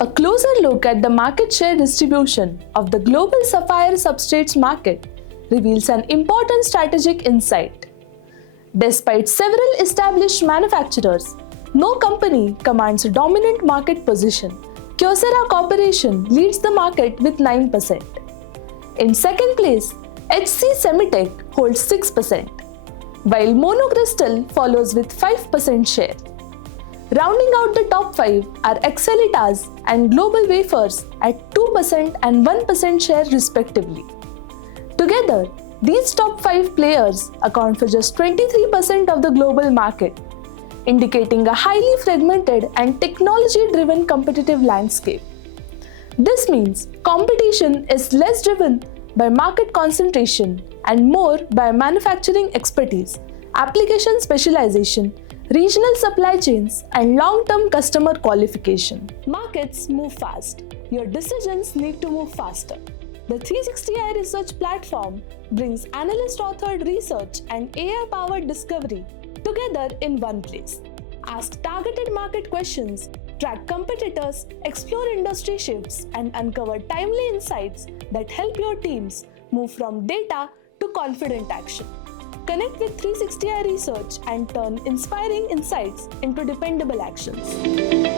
A closer look at the market share distribution of the global Sapphire Substrates market reveals an important strategic insight. Despite several established manufacturers, no company commands a dominant market position. Kyocera Corporation leads the market with 9%. In second place, SemiTek holds 6%, while Monocrystal follows with 5% share. Rounding out the top 5 are Excelitas and GlobalWafers at 2% and 1% share respectively. Together, these top 5 players account for just 23% of the global market, indicating a highly fragmented and technology-driven competitive landscape. This means competition is less driven by market concentration and more by manufacturing expertise, application specialization, regional supply chains, and long-term customer qualification. Markets move fast. Your decisions need to move faster. The 360iResearch platform brings analyst-authored research and AI-powered discovery together in one place. Ask targeted market questions, track competitors, explore industry shifts, and uncover timely insights that help your teams move from data to confident action. Connect with 360iResearch and turn inspiring insights into dependable actions.